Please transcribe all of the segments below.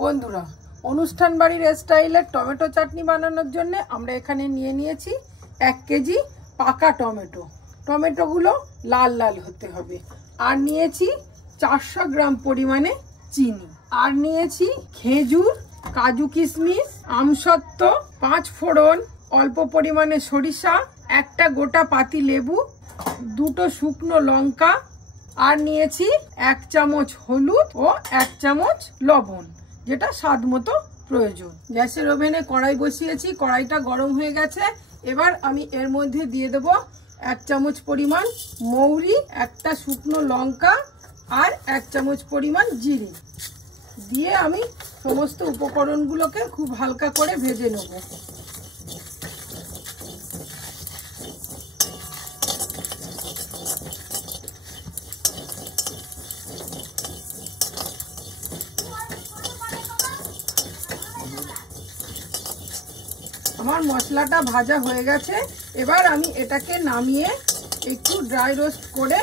বন্ধুরা, অনুষ্ঠান বাড়ির স্টাইলের টমেটো চাটনি বানানোর জন্য আমরা এখানে নিয়ে নিয়েছি 1 কেজি পাকা টমেটো। টমেটোগুলো লাল লাল হতে হবে। আর নিয়েছি 400 গ্রাম পরিমাণে চিনি। আর নিয়েছি খেজুর, কাজু কিশমিশ, আমসত্ত্ব, 5 ফোড়ন, অল্প পরিমাণে সরিষা, একটা গোটা পাতি লেবু, 2টো শুকনো লঙ্কা। আর নিয়েছি 1 চামচ হলুদ ও 1 চামচ লবণ, যেটা স্বাদ মতো প্রয়োজন। গ্যাসের ওভেনে কড়াই বসিয়েছি, কড়াইটা গরম হয়ে গেছে। এবার আমি এর মধ্যে দিয়ে দেব 1 চামচ পরিমাণ মৌরি, একটা শুকনো লঙ্কা আর 1 চামচ পরিমাণ জিরে দিয়ে আমি সমস্ত উপকরণগুলোকে খুব হালকা করে ভেজে নেব। আমার মশলাটা ভাজা হয়ে গেছে। এবার আমি এটাকে নামিয়ে একটু ড্রাই রোস্ট করে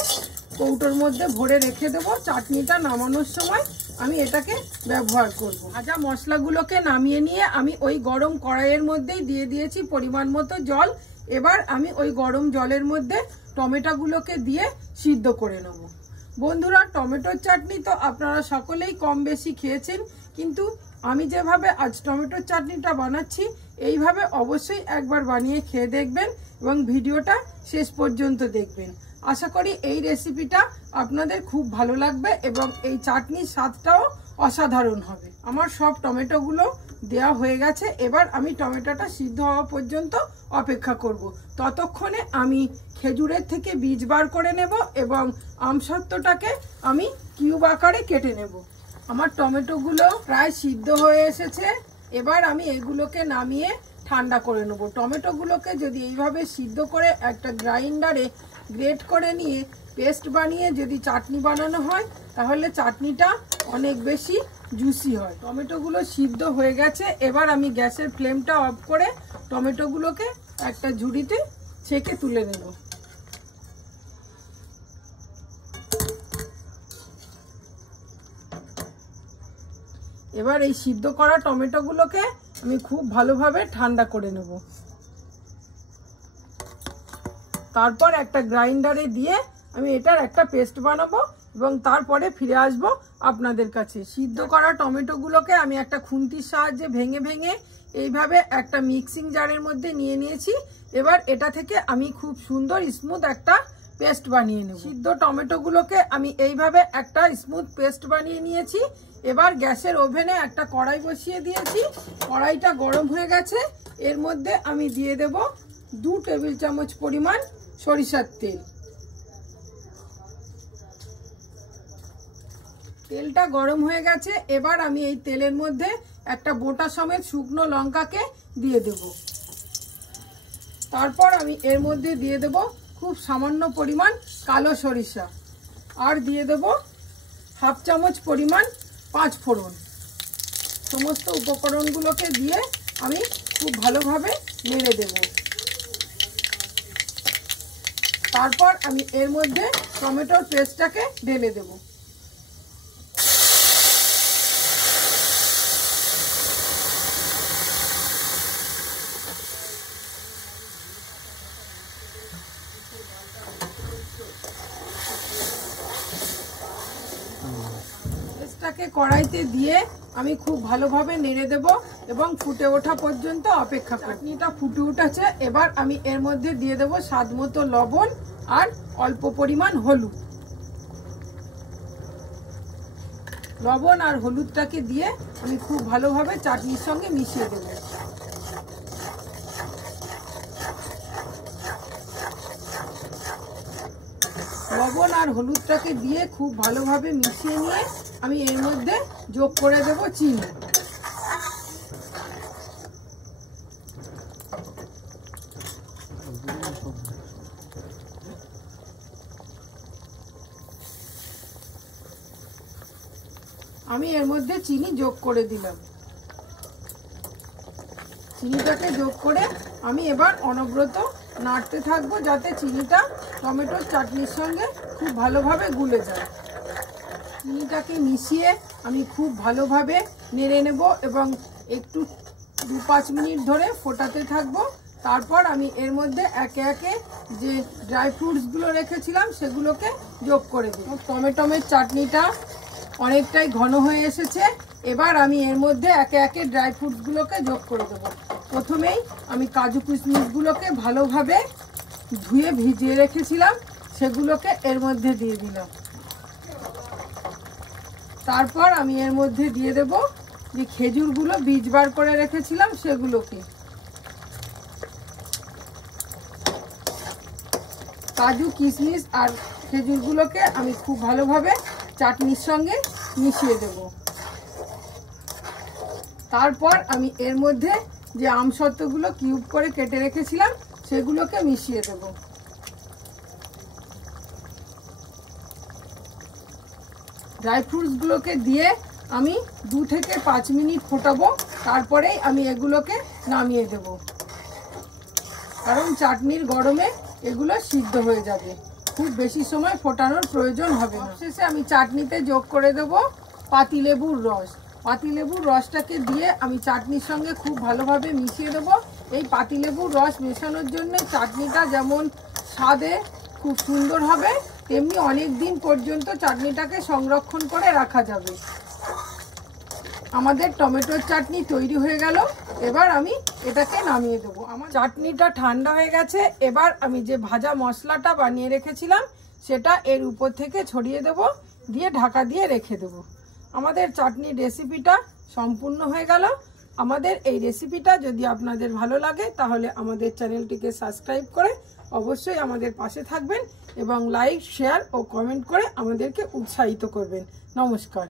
কৌটোর মধ্যে ভরে রেখে দেবো। চাটনিটা নামানোর সময় আমি এটাকে ব্যবহার করব। ভাজা মশলাগুলোকে নামিয়ে নিয়ে আমি ওই গরম কড়াইয়ের মধ্যেই দিয়ে দিয়েছি পরিমাণ মতো জল। এবার আমি ওই গরম জলের মধ্যে টমেটোগুলোকে দিয়ে সিদ্ধ করে নেব। বন্ধুরা, টমেটোর চাটনি তো আপনারা সকলেই কম বেশি খেয়েছেন, কিন্তু আমি যেভাবে আজ টমেটোর চাটনিটা বানাচ্ছি এইভাবে অবশ্যই একবার বানিয়ে খেয়ে দেখবেন এবং ভিডিওটা শেষ পর্যন্ত দেখবেন। আশা করি এই রেসিপিটা আপনাদের খুব ভালো লাগবে এবং এই চাটনির স্বাদটাও অসাধারণ হবে। আমার সব টমেটোগুলো দেওয়া হয়ে গেছে। এবার আমি টমেটোটা সিদ্ধ হওয়া পর্যন্ত অপেক্ষা করব। ততক্ষণে আমি খেজুরের থেকে বীজ বার করে নেব এবং আমসত্ত্বটাকে আমি কিউব আকারে কেটে নেব। আমার টমেটোগুলো প্রায় সিদ্ধ হয়ে এসেছে। এবার আমি এগুলোকে নামিয়ে ঠান্ডা করে নেব। টমেটোগুলোকে যদি এইভাবে সিদ্ধ করে একটা গ্রাইন্ডারে গ্রেট করে নিয়ে পেস্ট বানিয়ে যদি চাটনি বানানো হয় তাহলে চাটনিটা অনেক বেশি জুসি হয়। টমেটোগুলো সিদ্ধ হয়ে গেছে। এবার আমি গ্যাসের ফ্লেমটা অফ করে টমেটোগুলোকে একটা ঝুড়িতে ছেঁকে তুলে নেব। এবার এই সিদ্ধ করা টমেটোগুলোকে আমি খুব ভালোভাবে ঠান্ডা করে নেব। তারপর একটা গ্রাইন্ডারে দিয়ে আমি এটার একটা পেস্ট বানাবো এবং তারপরে ফিরে আসব আপনাদের কাছে। সিদ্ধ করা টমেটোগুলোকে আমি একটা খুন্তির সাহায্যে ভেঙে ভেঙে এইভাবে একটা মিক্সিং জারের মধ্যে নিয়ে নিয়েছি। এবার এটা থেকে আমি খুব সুন্দর স্মুথ একটা পেস্ট বানিয়ে নেব। সিদ্ধ টমেটোগুলোকে আমি এইভাবে একটা স্মুথ পেস্ট বানিয়ে নিয়েছি। এবার গ্যাসের ওভেনে একটা কড়াই বসিয়ে দিয়েছি। কড়াইটা গরম হয়ে গেছে। এর মধ্যে আমি দিয়ে দেব 2 টেবিল চামচ পরিমাণ সরিষার তেল। তেলটা গরম হয়ে গেছে। এবার আমি এই তেলের মধ্যে একটা বোটা সমেত শুকনো লঙ্কাকে দিয়ে দেব। তারপর আমি এর মধ্যে দিয়ে দেব খুব সামান্য পরিমাণ কালো সরিষা আর দিয়ে দেব 1/2 চামচ পরিমাণ 5 ফোড়ন। সমস্ত উপকরণগুলোকে দিয়ে আমি খুব ভালোভাবে নেড়ে দেব। তারপর আমি এর মধ্যে টমেটোর পেস্টটাকে ঢেলে দেব। পেস্টটাকে কড়াইতে দিয়ে আমি খুব ভালোভাবে নেড়ে দেব এবং ফুটে ওঠা পর্যন্ত অপেক্ষা করব। চাটনিটা ফুটে উঠেছে। এবার আমি এর মধ্যে দিয়ে দেব স্বাদ মতো লবণ আর অল্প পরিমাণ হলুদ। লবণ আর হলুদটাকে দিয়ে আমি খুব ভালোভাবে চাটনির সঙ্গে মিশিয়ে দেব। লবণ আর হলুদটাকে দিয়ে খুব ভালোভাবে মিশিয়ে নিয়ে আমি এর মধ্যে যোগ করে দেব চিনি। আমি এর মধ্যে চিনি যোগ করে দিলাম। চিনিটাকে যোগ করে আমি এবার অনবরত নাড়তে থাকবো যাতে চিনিটা টমেটোর চাটনির সঙ্গে খুব ভালোভাবে গুলে যায়। চিনিটাকে মিশিয়ে আমি খুব ভালোভাবে নেড়ে নেব এবং একটু 2-5 মিনিট ধরে ফোটাতে থাকবো। তারপর আমি এর মধ্যে একে একে যে ড্রাই ফ্রুটসগুলো রেখেছিলাম সেগুলোকে যোগ করে দেব। টমেটোর চাটনিটা অনেকটাই ঘন হয়ে এসেছে। এবার আমি এর মধ্যে একে একে ড্রাই ফ্রুটসগুলোকে যোগ করে দেব। প্রথমেই আমি কাজু কিশমিশগুলোকে ভালোভাবে ধুয়ে ভিজিয়ে রেখেছিলাম, সেগুলোকে এর মধ্যে দিয়ে দিলাম। তারপর আমি এর মধ্যে দিয়ে দেব যে খেজুরগুলো বীজ বার করে রেখেছিলাম সেগুলোকে। কাজু কিশমিশ আর খেজুরগুলোকে আমি খুব ভালোভাবে চাটনির সঙ্গে মিশিয়ে দেব। তারপর আমি এর মধ্যে যে আমসত্ত্বগুলো কিউব করে কেটে রেখেছিলাম সেগুলোকে মিশিয়ে দেব। ড্রাই ফ্রুটসগুলোকে দিয়ে আমি 2 থেকে 5 মিনিট ফোটাবো। তারপরেই আমি এগুলোকে নামিয়ে দেব, কারণ চাটনির গরমে এগুলো সিদ্ধ হয়ে যাবে, খুব বেশি সময় ফোটানোর প্রয়োজন হবে না। শেষে আমি চাটনিতে যোগ করে দেব পাতিলেবুর রস। পাতিলেবুর রসটাকে দিয়ে আমি চাটনির সঙ্গে খুব ভালোভাবে মিশিয়ে দেব। এই পাতিলেবুর রস মেশানোর জন্য চাটনিটা যেমন স্বাদে খুব সুন্দর হবে, তেমনি অনেক দিন পর্যন্ত চাটনিটাকে সংরক্ষণ করে রাখা যাবে। আমাদের টমেটোর চাটনি তৈরি হয়ে গেল। এবার আমি এটাকে নামিয়ে দেবো। আমার চাটনিটা ঠান্ডা হয়ে গেছে। এবার আমি যে ভাজা মশলাটা বানিয়ে রেখেছিলাম সেটা এর উপর থেকে ছড়িয়ে দেব, দিয়ে ঢাকা দিয়ে রেখে দেব। আমাদের চাটনির রেসিপিটা সম্পূর্ণ হয়ে গেল। আমাদের এই রেসিপিটা যদি আপনাদের ভালো লাগে তাহলে আমাদের চ্যানেলটিকে সাবস্ক্রাইব করে অবশ্যই আমাদের পাশে থাকবেন এবং লাইক, শেয়ার ও কমেন্ট করে আমাদেরকে উৎসাহিত করবেন। নমস্কার।